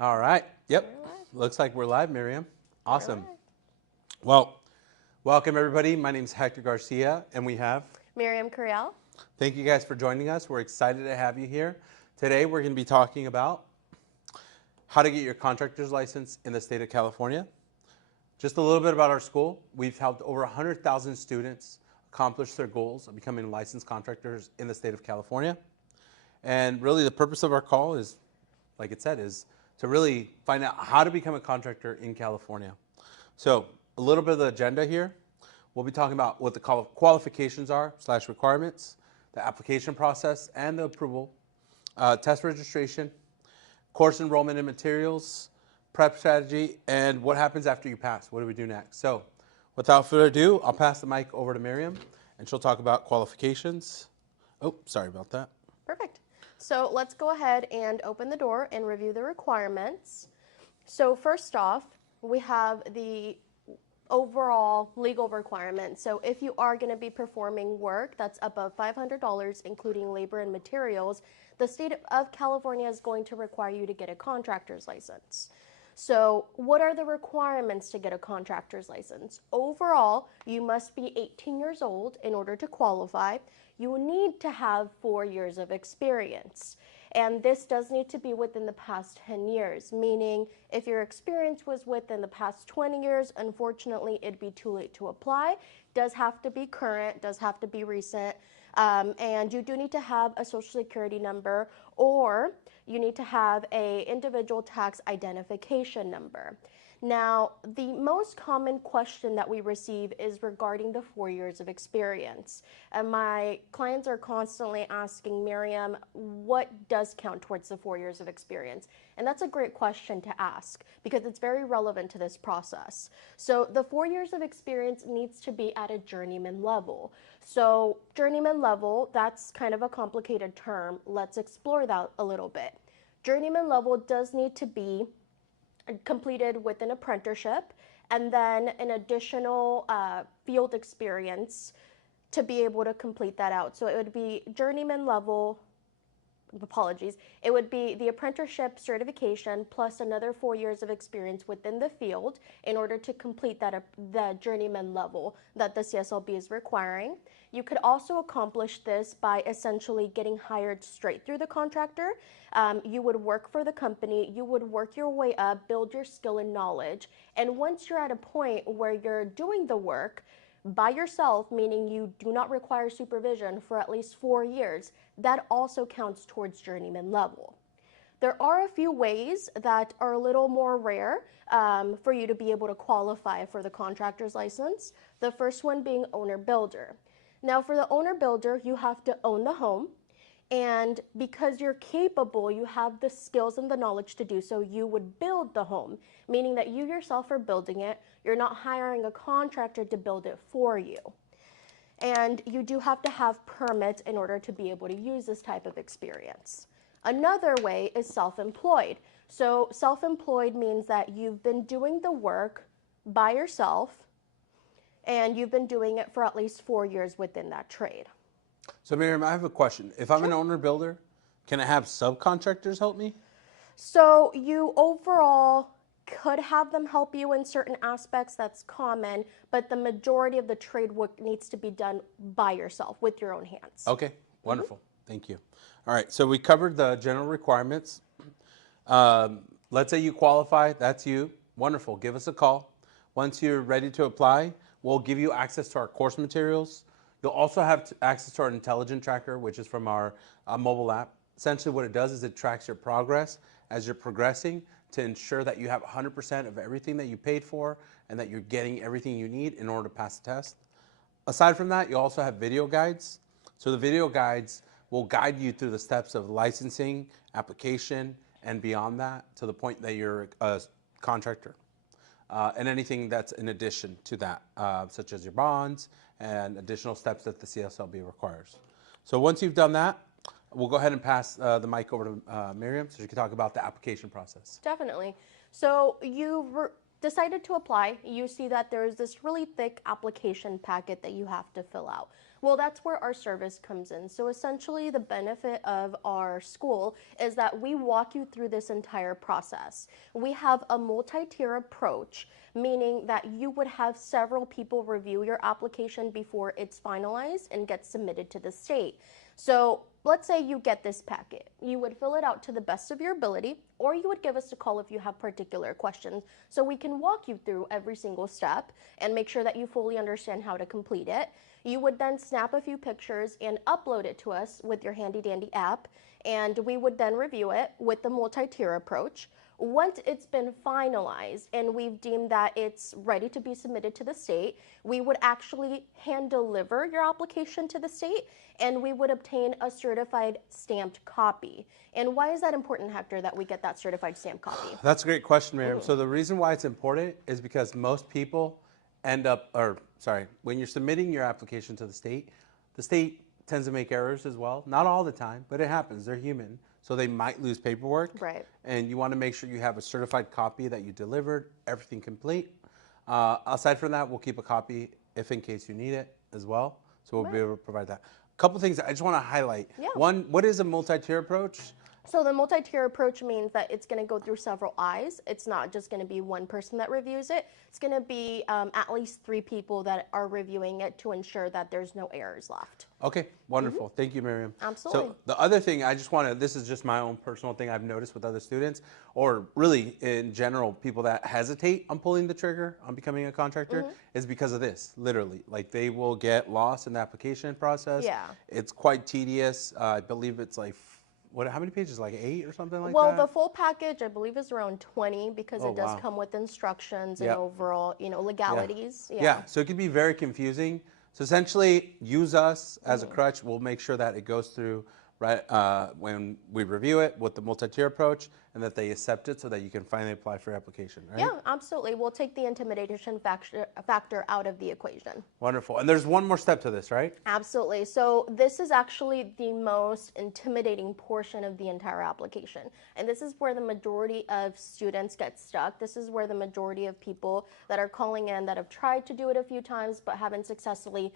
All right. Yep. We're live. Looks like we're live, Miriam. Awesome. We're live. Well, welcome everybody. My name is Hector Garcia, and we have. Miriam Carell. Thank you guys for joining us. We're excited to have you here. Today we're going to be talking about how to get your contractor's license in the state of California. Just a little bit about our school. We've helped over 100,000 students accomplish their goals of becoming licensed contractors in the state of California. And really the purpose of our call is, like it said, is to really find out how to become a contractor in California. So a little bit of the agenda here. We'll be talking about what the qualifications are / requirements, the application process and the approval, test registration, course enrollment and materials, prep strategy, and what happens after you pass. What do we do next? So without further ado, I'll pass the mic over to Miriam, and she'll talk about qualifications. Oh, sorry about that. Perfect. So let's go ahead and open the door and review the requirements. So first off, we have the overall legal requirements. So if you are going to be performing work that's above $500, including labor and materials, the state of California is going to require you to get a contractor's license. So what are the requirements to get a contractor's license? Overall, you must be 18 years old in order to qualify. You need to have 4 years of experience. And this does need to be within the past 10 years, meaning if your experience was within the past 20 years, unfortunately, it'd be too late to apply. Does have to be current, does have to be recent, and you do need to have a social security number, or you need to have a individual tax identification number. Now, the most common question that we receive is regarding the 4 years of experience. And my clients are constantly asking, Miriam, what does count towards the 4 years of experience? And that's a great question to ask because it's very relevant to this process. So the 4 years of experience needs to be at a journeyman level. So journeyman level, that's kind of a complicated term. Let's explore that a little bit. Journeyman level does need to be completed with an apprenticeship and then an additional field experience to be able to complete that out. So it would be journeyman level, apologies, it would be the apprenticeship certification plus another 4 years of experience within the field in order to complete the journeyman level that the CSLB is requiring. You could also accomplish this by essentially getting hired straight through the contractor. You would work for the company, you would work your way up, build your skill and knowledge, and once you're at a point where you're doing the work by yourself, meaning you do not require supervision for at least 4 years, that also counts towards journeyman level. There are a few ways that are a little more rare for you to be able to qualify for the contractor's license. The first one being owner-builder. Now for the owner-builder, you have to own the home, and because you're capable, you have the skills and the knowledge to do so, you would build the home, meaning that you yourself are building it. You're not hiring a contractor to build it for you. And you do have to have permits in order to be able to use this type of experience. Another way is self-employed. So self-employed means that you've been doing the work by yourself and you've been doing it for at least 4 years within that trade. So Miriam, I have a question. If I'm an owner builder, can I have subcontractors help me? So you overall could have them help you in certain aspects, that's common, but the majority of the trade work needs to be done by yourself with your own hands. Okay, wonderful. Thank you. All right, so we covered the general requirements. Let's say you qualify, that's you. Wonderful, give us a call. Once you're ready to apply, we'll give you access to our course materials. You'll also have access to our intelligent tracker, which is from our mobile app. Essentially what it does is it tracks your progress as you're progressing to ensure that you have 100% of everything that you paid for and that you're getting everything you need in order to pass the test. Aside from that, you also have video guides. So the video guides will guide you through the steps of licensing, application, and beyond that to the point that you're a contractor. And anything that's in addition to that, such as your bonds and additional steps that the CSLB requires. So once you've done that, we'll go ahead and pass the mic over to Miriam so she can talk about the application process. Definitely. So you decided to apply. You see that there's this really thick application packet that you have to fill out. Well, that's where our service comes in. So essentially, the benefit of our school is that we walk you through this entire process. We have a multi-tier approach, meaning that you would have several people review your application before it's finalized and gets submitted to the state. So let's say you get this packet. You would fill it out to the best of your ability, or you would give us a call if you have particular questions so we can walk you through every single step and make sure that you fully understand how to complete it. You would then snap a few pictures and upload it to us with your handy dandy app, and we would then review it with the multi-tier approach. Once it's been finalized and we've deemed that it's ready to be submitted to the state, we would actually hand deliver your application to the state, and we would obtain a certified stamped copy. And why is that important, Hector, that we get that certified stamped copy? That's a great question, Miriam. So the reason why it's important is because most people when you're submitting your application to the state tends to make errors as well. Not all the time, but it happens. They're human. So they might lose paperwork. Right. And you want to make sure you have a certified copy that you delivered, everything complete. Aside from that, we'll keep a copy if in case you need it as well. So we'll be able to provide that. A couple things I just want to highlight. Yeah. One, what is a multi-tier approach? So the multi-tier approach means that it's going to go through several eyes. It's not just going to be one person that reviews it. It's going to be at least 3 people that are reviewing it to ensure that there's no errors left. Okay, wonderful. Thank you, Miriam. Absolutely. So the other thing this is just my own personal thing I've noticed with other students, or really in general, people that hesitate on pulling the trigger on becoming a contractor, is because of this, literally. Like they will get lost in the application process. Yeah. It's quite tedious. I believe it's like, how many pages? Like 8 or something like that? Well, the full package, I believe, is around 20 because it does wow. come with instructions and Yep. overall, legalities. Yeah, so it can be very confusing. So essentially, use us as a crutch. We'll make sure that it goes through when we review it with the multi-tier approach, and that they accept it so that you can finally apply for your application, right? Yeah, absolutely. We'll take the intimidation factor out of the equation. Wonderful. And there's one more step to this, right? Absolutely. So this is actually the most intimidating portion of the entire application. And this is where the majority of students get stuck. This is where the majority of people that are calling in that have tried to do it a few times but haven't successfully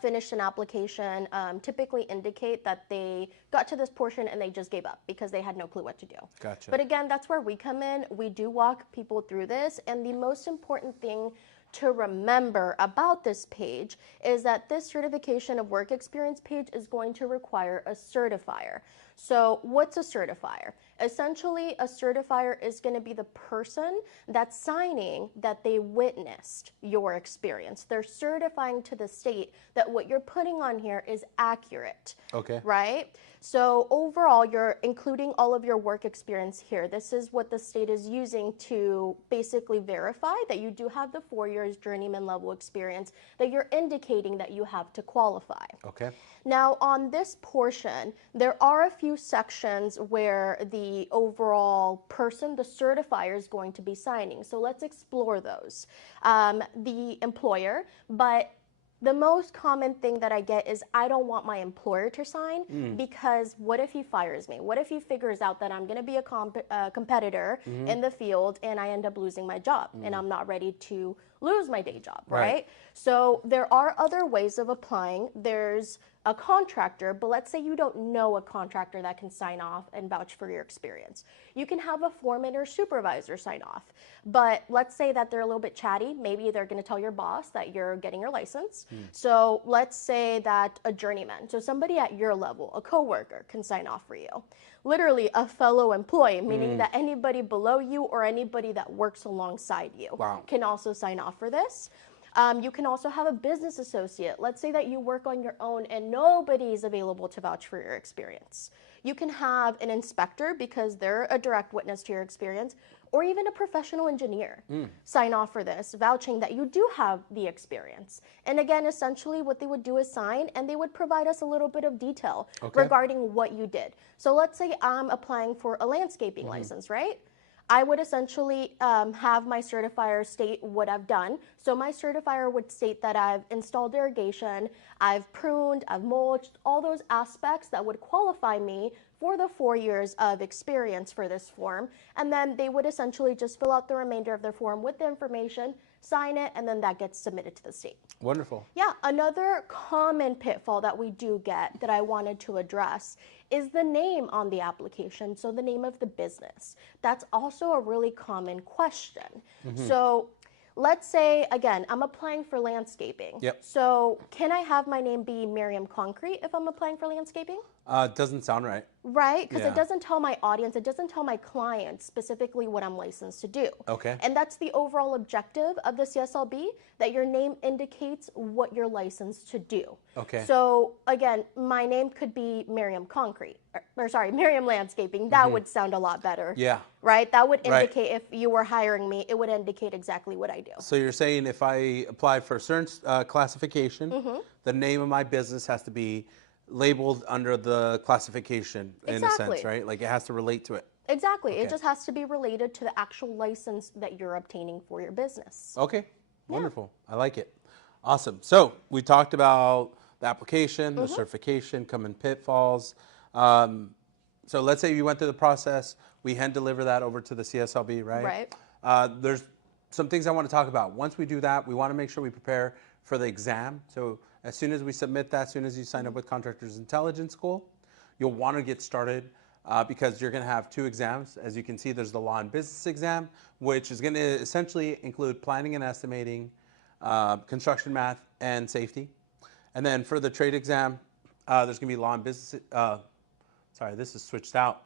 finished an application typically indicate that they got to this portion and they just gave up because they had no clue what to do. Gotcha. But again, that's where we come in. We do walk people through this, and the most important thing to remember about this page is that this certification of work experience page is going to require a certifier. So what's a certifier? Essentially, a certifier is going to be the person that's signing that they witnessed your experience. They're certifying to the state that what you're putting on here is accurate. Okay. Right? So overall, you're including all of your work experience here. This is what the state is using to basically verify that you do have the 4 years journeyman level experience that you're indicating that you have to qualify. Okay. Now, on this portion, there are a few sections where the overall person, the certifier, is going to be signing. So let's explore those. The employer, but the most common thing that I get is I don't want my employer to sign because what if he fires me? What if he figures out that I'm going to be a competitor in the field and I end up losing my job and I'm not ready to lose my day job, right? So there are other ways of applying. There's a contractor, but let's say you don't know a contractor that can sign off and vouch for your experience. You can have a foreman or supervisor sign off, but let's say that they're a little bit chatty. Maybe they're going to tell your boss that you're getting your license. So let's say that a journeyman, so somebody at your level, a coworker, can sign off for you. Literally a fellow employee, meaning that anybody below you or anybody that works alongside you can also sign off for this. You can also have a business associate. Let's say that you work on your own and nobody is available to vouch for your experience. You can have an inspector because they're a direct witness to your experience, or even a professional engineer sign off for this, vouching that you do have the experience. And again, essentially what they would do is sign, and they would provide us a little bit of detail regarding what you did. So let's say I'm applying for a landscaping license, right? I would essentially have my certifier state what I've done. So my certifier would state that I've installed irrigation, I've pruned, I've mulched, all those aspects that would qualify me for the 4 years of experience for this form, and then they would essentially just fill out the remainder of their form with the information, sign it, and then that gets submitted to the state. Wonderful. Yeah, another common pitfall that we do get that I wanted to address is the name on the application, so the name of the business. That's also a really common question. So let's say, again, I'm applying for landscaping. Yep. So can I have my name be Miriam Concrete if I'm applying for landscaping? Doesn't sound right. Right, because Yeah. it doesn't tell my audience, it doesn't tell my clients specifically what I'm licensed to do. Okay. And that's the overall objective of the CSLB, that your name indicates what you're licensed to do. Okay. So again, my name could be Miriam Concrete, or sorry, Miriam Landscaping. That would sound a lot better. Yeah. Right? That would Right. indicate, if you were hiring me, it would indicate exactly what I do. So you're saying if I apply for a certain classification, the name of my business has to be labeled under the classification in a sense, Exactly. right? Like it has to relate to it. Exactly. Okay. It just has to be related to the actual license that you're obtaining for your business. Okay. Wonderful. I like it. Awesome. So we talked about the application, the certification, common pitfalls. So let's say you went through the process, we hand deliver that over to the CSLB, right? Right. There's some things I want to talk about. Once we do that, we want to make sure we prepare for the exam. So as soon as we submit that, as soon as you sign up with Contractors Intelligence School, you'll want to get started because you're going to have 2 exams. As you can see, there's the Law and Business exam, which is going to essentially include planning and estimating, construction math, and safety. And then for the trade exam, there's going to be Law and Business. Sorry, this is switched out.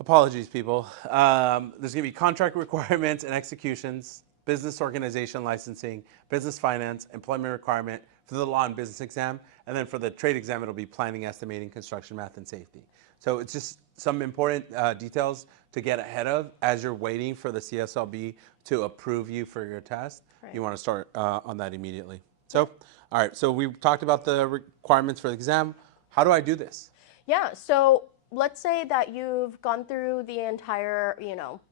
Apologies, people. There's going to be contract requirements and executions, business organization licensing, business finance, employment requirement for the Law and Business exam. And then for the trade exam, it'll be planning, estimating, construction math, and safety. So it's just some important details to get ahead of as you're waiting for the CSLB to approve you for your test. Right. You want to start on that immediately. So, all right, so we talked about the requirements for the exam. How do I do this? Yeah, so let's say that you've gone through the entire,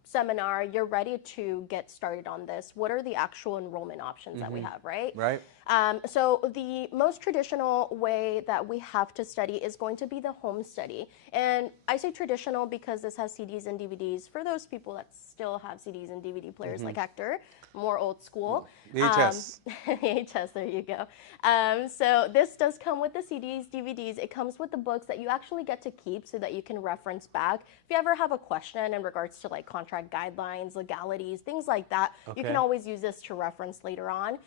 seminar, you're ready to get started on this. What are the actual enrollment options that we have, right? Right. So the most traditional way that we have to study is going to be the home study. And I say traditional because this has CDs and DVDs for those people that still have CDs and DVD players like Hector, more old school. VHS. VHS, there you go. So this does come with the CDs, DVDs. It comes with the books that you actually get to keep so that you can reference back. If you ever have a question in regards to like contract guidelines, legalities, things like that, you can Okay. always use this to reference later on.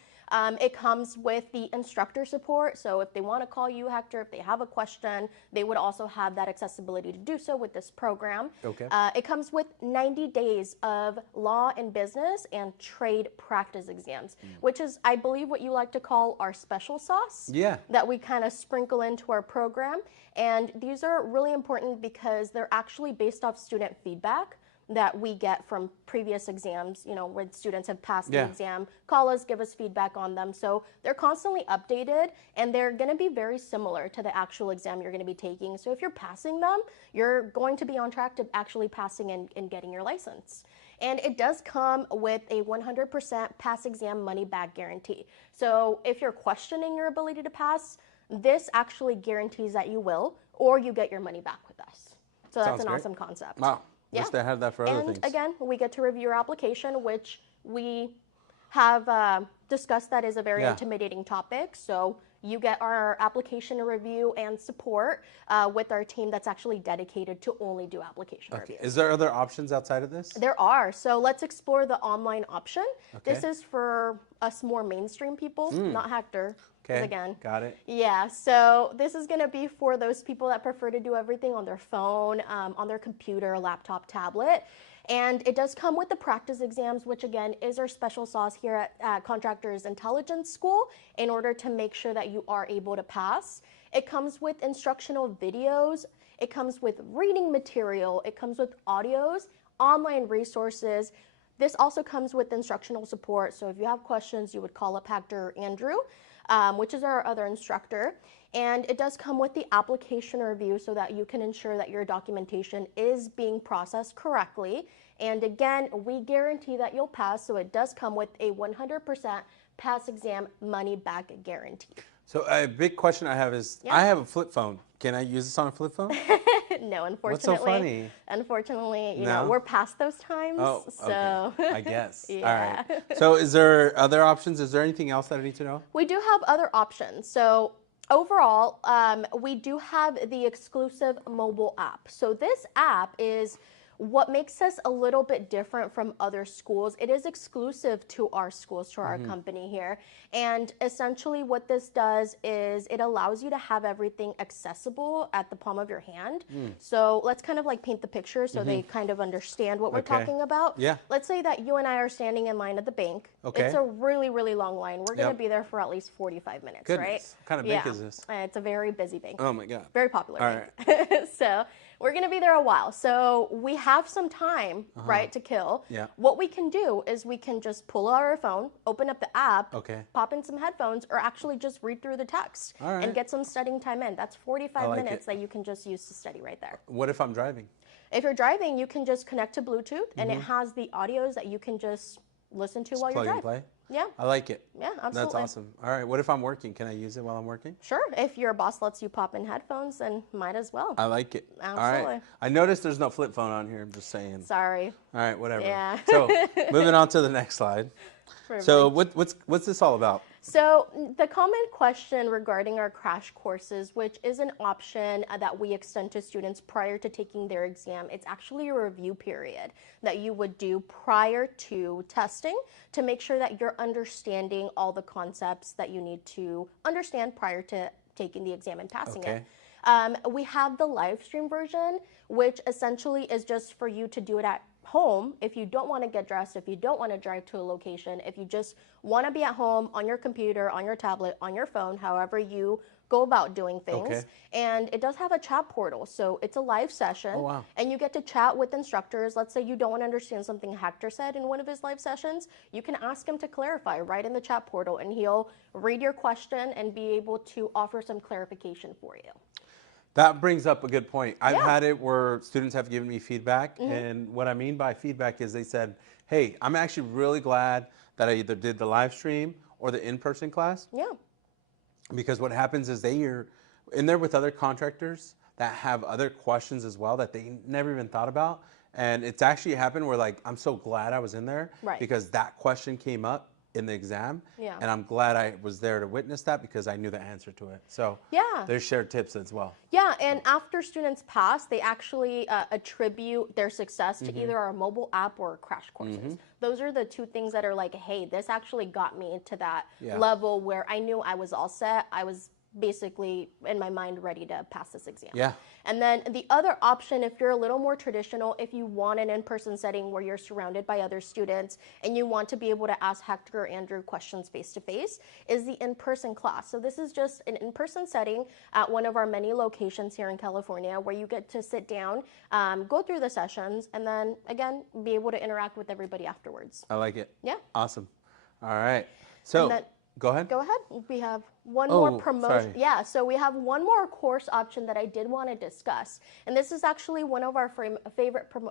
It comes with the instructor support. So if they want to call you, Hector, if they have a question, they would also have that accessibility to do so with this program. Okay. It comes with 90 days of law and business and trade practice exams, which is, I believe, what you like to call our special sauce. Yeah. That we kind of sprinkle into our program. And these are really important because they're actually based off student feedback that we get from previous exams, when students have passed the Yeah. exam, call us, give us feedback on them. So they're constantly updated and they're going to be very similar to the actual exam you're going to be taking. So if you're passing them, you're going to be on track to actually passing and getting your license. And it does come with a 100% pass exam money back guarantee. So if you're questioning your ability to pass, this actually guarantees that you will, or you get your money back with us. So that's Sounds an great. awesome concept. Wow. Yeah. Wish they had that for other And things. again, we get to review your application, which we have discussed that is a very Yeah. intimidating topic. So you get our application review and support with our team that's actually dedicated to only do application Okay. reviews. Is there other options outside of this? There are. So let's explore the online option. This Okay. is for us more mainstream people, not Hector. 'Cause Okay. again, Got it. yeah, so this is going to be for those people that prefer to do everything on their phone, on their computer, laptop, tablet. And it does come with the practice exams, which again is our special sauce here at Contractors Intelligence School in order to make sure that you are able to pass. It comes with instructional videos. It comes with reading material. It comes with audios, online resources. This also comes with instructional support. So if you have questions, you would call up Hector or Andrew, which is our other instructor. And it does come with the application review so that you can ensure that your documentation is being processed correctly. And again, we guarantee that you'll pass. So it does come with a 100% pass exam money back guarantee. So a big question I have is, Yeah. I have a flip phone. Can I use this on a flip phone? No, unfortunately. What's so funny? Unfortunately, No? we're past those times. Oh, So okay. I guess. All right. yeah. So is there other options? Is there anything else that I need to know? We do have other options. So overall, we do have the exclusive mobile app. So this app is what makes us a little bit different from other schools. It is exclusive to our schools, to our company here. And essentially what this does is it allows you to have everything accessible at the palm of your hand. So let's kind of like paint the picture so they kind of understand what we're Okay. talking about. Yeah. Let's say that you and I are standing in line at the bank. Okay. It's a really, really long line. We're going to Yep. be there for at least 45 minutes, Goodness. right? What kind of bank is this? It's a very busy bank. Oh my God. Very popular All bank. So we're going to be there a while. So we have some time, right, to kill. Yeah. What we can do is we can just pull out our phone, open up the app, Okay. pop in some headphones, or actually just read through the text All right. and get some studying time in. That's 45 like minutes it. that you can just use to study right there. What if I'm driving? If you're driving, you can just connect to Bluetooth, and it has the audios that you can just listen to while you're Plug and driving. play? Yeah. I like it. Yeah, absolutely. That's awesome. All right. What if I'm working? Can I use it while I'm working? Sure. If your boss lets you pop in headphones, then might as well. I like it. All Absolutely. right. I noticed there's no flip phone on here. I'm just saying. Sorry. All right. Whatever. Yeah. So moving on to the next slide. So what's this all about? So the common question regarding our crash courses, which is an option that we extend to students prior to taking their exam, it's actually a review period that you would do prior to testing to make sure that you're understanding all the concepts that you need to understand prior to taking the exam and passing it. We have the live stream version, which essentially is just for you to do it at home if you don't want to get dressed, if you don't want to drive to a location, if you just want to be at home on your computer, on your tablet, on your phone, however you go about doing things. Okay. And it does have a chat portal, so it's a live session. Oh, wow. And you get to chat with instructors. Let's say you don't want to understand something Hector said in one of his live sessions, you can ask him to clarify right in the chat portal, and he'll read your question and be able to offer some clarification for you. That brings up a good point. I've Yeah. had it where students have given me feedback, and what I mean by feedback is they said, hey, I'm actually really glad that I either did the live stream or the in-person class, Yeah. because what happens is they are in there with other contractors that have other questions as well that they never even thought about, and it's actually happened where, like, I'm so glad I was in there Right. because that question came up in the exam, Yeah. and I'm glad I was there to witness that because I knew the answer to it. So Yeah. there's shared tips as well. Yeah, and after students pass, they actually attribute their success to either our mobile app or crash courses. Those are the two things that are like, hey, this actually got me to that Yeah. level where I knew I was all set. I was basically in my mind ready to pass this exam. Yeah. And then the other option, if you're a little more traditional, if you want an in-person setting where you're surrounded by other students and you want to be able to ask Hector or Andrew questions face-to-face, is the in-person class. So this is just an in-person setting at one of our many locations here in California where you get to sit down, go through the sessions, and then, again, be able to interact with everybody afterwards. I like it. Yeah. Awesome. All right. So then- go ahead. Go ahead. We have one Oh, more promotion. sorry. Yeah, so we have one more course option that I did want to discuss, and this is actually one of our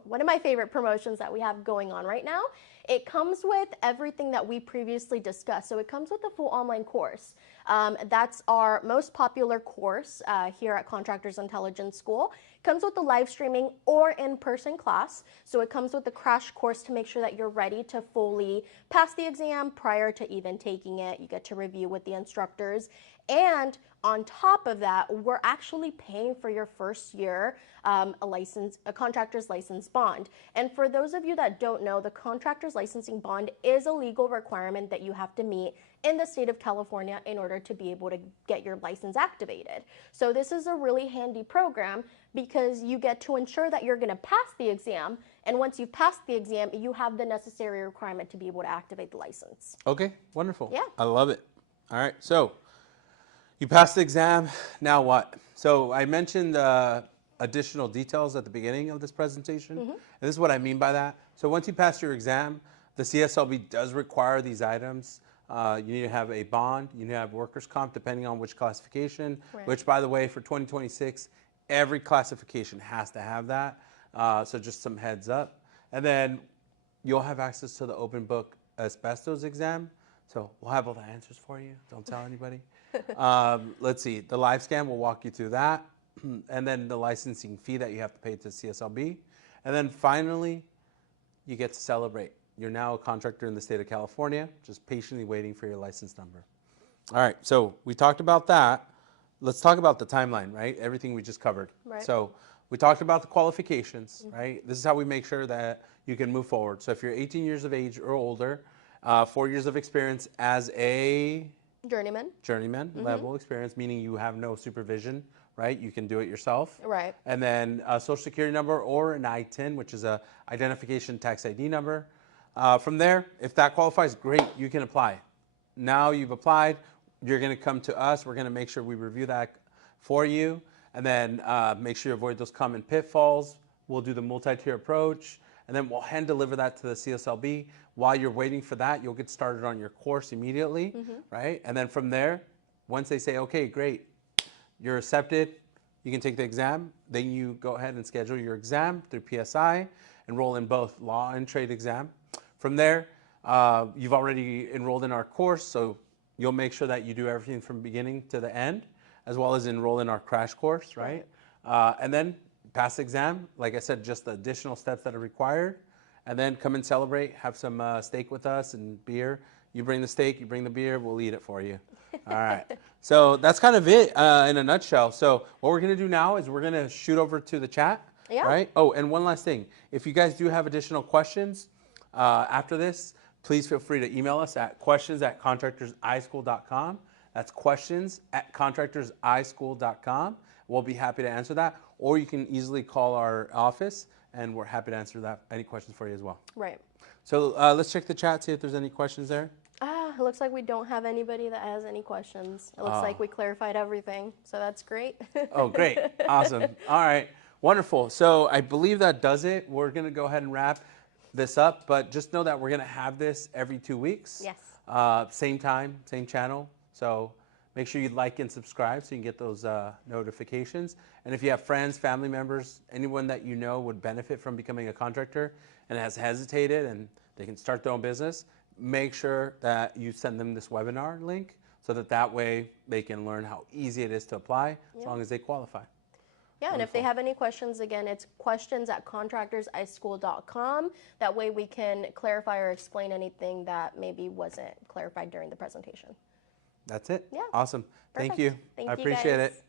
one of my favorite promotions that we have going on right now. It comes with everything that we previously discussed. So it comes with a full online course. That's our most popular course here at Contractors Intelligence School. It comes with the live streaming or in-person class. So it comes with the crash course to make sure that you're ready to fully pass the exam prior to even taking it. You get to review with the instructors. And on top of that, we're actually paying for your first year a contractor's license bond. And for those of you that don't know, the contractor's licensing bond is a legal requirement that you have to meet in the state of California in order to be able to get your license activated. So this is a really handy program because you get to ensure that you're going to pass the exam. And once you've passed the exam, you have the necessary requirement to be able to activate the license. Okay, wonderful. Yeah. I love it. All right, so you passed the exam, now what? So I mentioned additional details at the beginning of this presentation, and this is what I mean by that. So once you pass your exam, the CSLB does require these items. You need to have a bond, you need to have workers' comp, depending on which classification, Right. which, by the way, for 2026, every classification has to have that. So just some heads up. And then you'll have access to the open book asbestos exam. So we'll have all the answers for you. Don't tell anybody. Let's see, the live scan will walk you through that, and then the licensing fee that you have to pay to CSLB. And then finally, you get to celebrate. You're now a contractor in the state of California, just patiently waiting for your license number. All right, so we talked about that. Let's talk about the timeline, right? Everything we just covered. Right. So we talked about the qualifications, right? This is how we make sure that you can move forward. So if you're 18 years of age or older, 4 years of experience as a journeyman level experience, meaning you have no supervision, right? You can do it yourself. Right. And then a social security number or an I-10, which is a identification tax ID number. From there, if that qualifies, great, you can apply. Now you've applied, you're going to come to us. We're going to make sure we review that for you, and then make sure you avoid those common pitfalls. We'll do the multi-tier approach, and then we'll hand deliver that to the CSLB. While you're waiting for that, you'll get started on your course immediately, right? And then from there, once they say, okay, great, you're accepted, you can take the exam, then you go ahead and schedule your exam through PSI, enroll in both law and trade exam. From there, you've already enrolled in our course, so you'll make sure that you do everything from beginning to the end, as well as enroll in our crash course, right? And then pass the exam, like I said, just the additional steps that are required, and then come and celebrate, have some steak with us and beer. You bring the steak, you bring the beer, we'll eat it for you. All right. So that's kind of it in a nutshell. So what we're going to do now is we're going to shoot over to the chat, right? Oh, and one last thing. If you guys do have additional questions after this, please feel free to email us at questions@contractorsiSchool.com. That's questions@contractorsiSchool.com. We'll be happy to answer that. Or you can easily call our office, and we're happy to answer any questions for you as well. Right. So let's check the chat, see if there's any questions there. It looks like we don't have anybody that has any questions. It looks like we clarified everything, so that's great. Oh, great. Awesome. All right. Wonderful. So I believe that does it. We're going to go ahead and wrap this up, but just know that we're going to have this every 2 weeks. Yes. Same time, same channel. So make sure you like and subscribe so you can get those notifications. And if you have friends, family members, anyone that you know would benefit from becoming a contractor and has hesitated and they can start their own business, make sure that you send them this webinar link so that way they can learn how easy it is to apply as long as they qualify. Yeah, and if they have any questions, again, it's questions@contractorsiSchool.com. That way we can clarify or explain anything that maybe wasn't clarified during the presentation. That's it. Yeah. Awesome. Perfect. Thank you. Thank I you, appreciate guys. it.